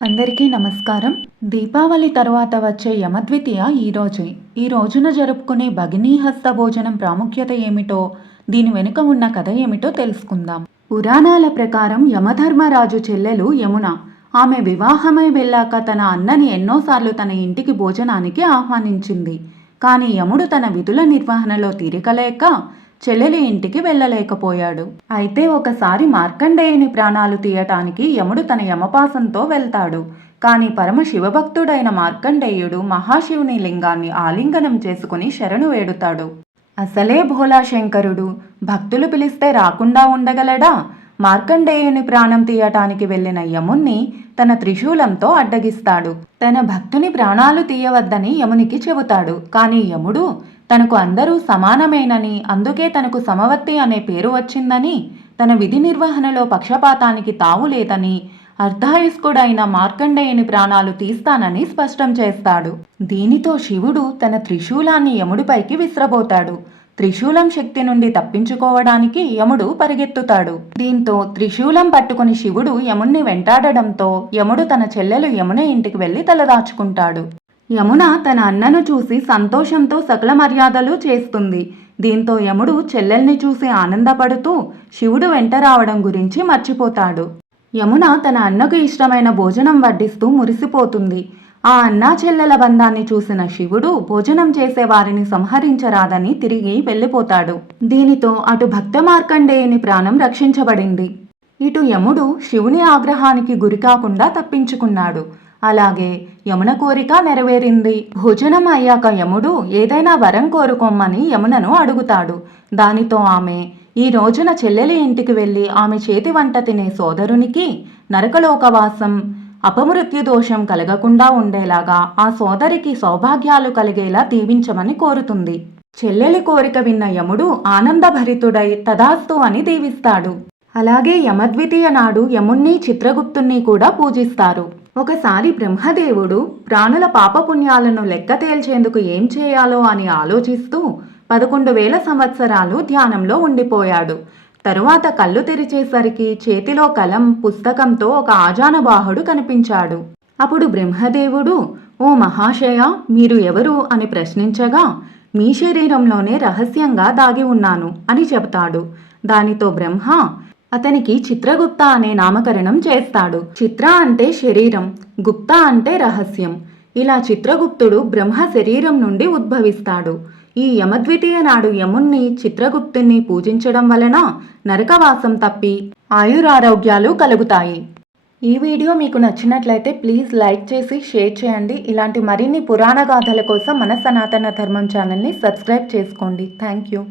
అందరికీ నమస్కారం. దీపావళి తర్వాత వచ్చే యమద్వితీయ ఈరోజే ఈ రోజున జరుపుకునే భగినీ హస్త భోజనం ప్రాముఖ్యత ఏమిటో దీని వెనుక ఉన్న కథ ఏమిటో తెలుసుకుందాం. పురాణాల ప్రకారం యమధర్మరాజు చెల్లెలు యమున. ఆమె వివాహమై వెళ్ళాక తన అన్నని ఎన్నోసార్లు తన ఇంటికి భోజనానికి ఆహ్వానించింది. కానీ యముడు తన విధుల నిర్వహణలో తీరికలేక చెల్లెలి ఇంటికి వెళ్ళలేకపోయాడు. అయితే ఒకసారి మార్కండేయుని ప్రాణాలు తీయటానికి యముడు తన యమపాసంతో వెళ్తాడు. కానీ పరమ శివభక్తుడైన మార్కండేయుడు మహాశివుని లింగాన్ని ఆలింగనం చేసుకుని శరణు వేడుతాడు. అసలే భోలా శంకరుడు భక్తులు పిలిస్తే రాకుండా ఉండగలడా మార్కండేయుని ప్రాణం తీయటానికి వెళ్ళిన యముణ్ణి తన త్రిశూలంతో అడ్డగిస్తాడు. తన భక్తుని ప్రాణాలు తీయవద్దని యమునికి చెబుతాడు. కానీ యముడు తనకు అందరూ సమానమేనని అందుకే తనకు సమవర్తి అనే పేరు వచ్చిందని తన విధి నిర్వహణలో పక్షపాతానికి తావు లేదని అర్ధాయుస్కుడైన మార్కండేయుని ప్రాణాలు తీస్తానని స్పష్టం చేస్తాడు. దీనితో శివుడు తన త్రిశూలాన్ని యముడిపైకి విసిరబోతాడు. త్రిశూలం శక్తి నుండి తప్పించుకోవడానికి యముడు పరిగెత్తుతాడు. దీంతో త్రిశూలం పట్టుకుని శివుడు యముణ్ణి వెంటాడడంతో యముడు తన చెల్లెలు యమున ఇంటికి వెళ్ళి తలదాచుకుంటాడు. యమున తన అన్నను చూసి సంతోషంతో సకల మర్యాదలు చేస్తుంది. దీంతో యముడు చెల్లెల్ని చూసి ఆనందపడుతూ శివుడు వెంట రావడం గురించి మర్చిపోతాడు. యమున తన అన్నకు ఇష్టమైన భోజనం వడ్డిస్తూ మురిసిపోతుంది. ఆ అన్నా చెల్లెల బంధాన్ని చూసిన శివుడు భోజనం చేసే వారిని సంహరించరాదని తిరిగి వెళ్ళిపోతాడు. దీనితో అటు భక్త మార్కండేయుని ప్రాణం రక్షించబడింది. ఇటు యముడు శివుని ఆగ్రహానికి గురికాకుండా తప్పించుకున్నాడు. అలాగే యమున కోరిక నెరవేరింది. భోజనం అయ్యాక యముడు ఏదైనా వరం కోరుకోమని యమునను అడుగుతాడు. దానితో ఆమె ఈ రోజున చెల్లెలి ఇంటికి వెళ్ళి ఆమె చేతి వంట తినే సోదరునికి నరకలోకవాసం. అపమృత్యు దోషం కలగకుండా ఉండేలాగా ఆ సోదరికి సౌభాగ్యాలు కలిగేలా దీవించమని కోరుతుంది. చెల్లెలి కోరిక విన్న యముడు ఆనందభరితుడై తదాస్తు అని దీవిస్తాడు. అలాగే యమద్వితీయ నాడు యముణ్ణి చిత్రగుప్తుణ్ణి కూడా పూజిస్తారు. ఒకసారి బ్రహ్మదేవుడు ప్రాణుల పాపపుణ్యాలను లెక్క తేల్చేందుకు ఏం చేయాలో అని ఆలోచిస్తూ పదకొండు వేల సంవత్సరాలు ధ్యానంలో ఉండిపోయాడు. తరువాత కళ్ళు తెరిచేసరికి చేతిలో కలం పుస్తకంతో ఒక ఆజానబాహుడు కనిపించాడు. అప్పుడు బ్రహ్మదేవుడు ఓ మహాశయ మీరు ఎవరు? అని ప్రశ్నించగా మీ శరీరంలోనే రహస్యంగా దాగి ఉన్నాను అని చెబుతాడు. దానితో బ్రహ్మ అతనికి చిత్రగుప్త అనే నామకరణం చేస్తాడు. చిత్ర అంటే శరీరం గుప్త అంటే రహస్యం. ఇలా చిత్రగుప్తుడు బ్రహ్మ శరీరం నుండి ఉద్భవిస్తాడు. ఈ యమద్వితీయ నాడు యముణ్ణి చిత్రగుప్తుణ్ణి పూజించడం వలన నరకవాసం తప్పి ఆయురారోగ్యాలు కలుగుతాయి. ఈ వీడియో మీకు నచ్చినట్లయితే ప్లీజ్ లైక్ చేసి షేర్ చేయండి. ఇలాంటి మరిన్ని పురాణ గాథల కోసం మన సనాతన ధర్మం ఛానల్ని సబ్స్క్రైబ్ చేసుకోండి. Thank you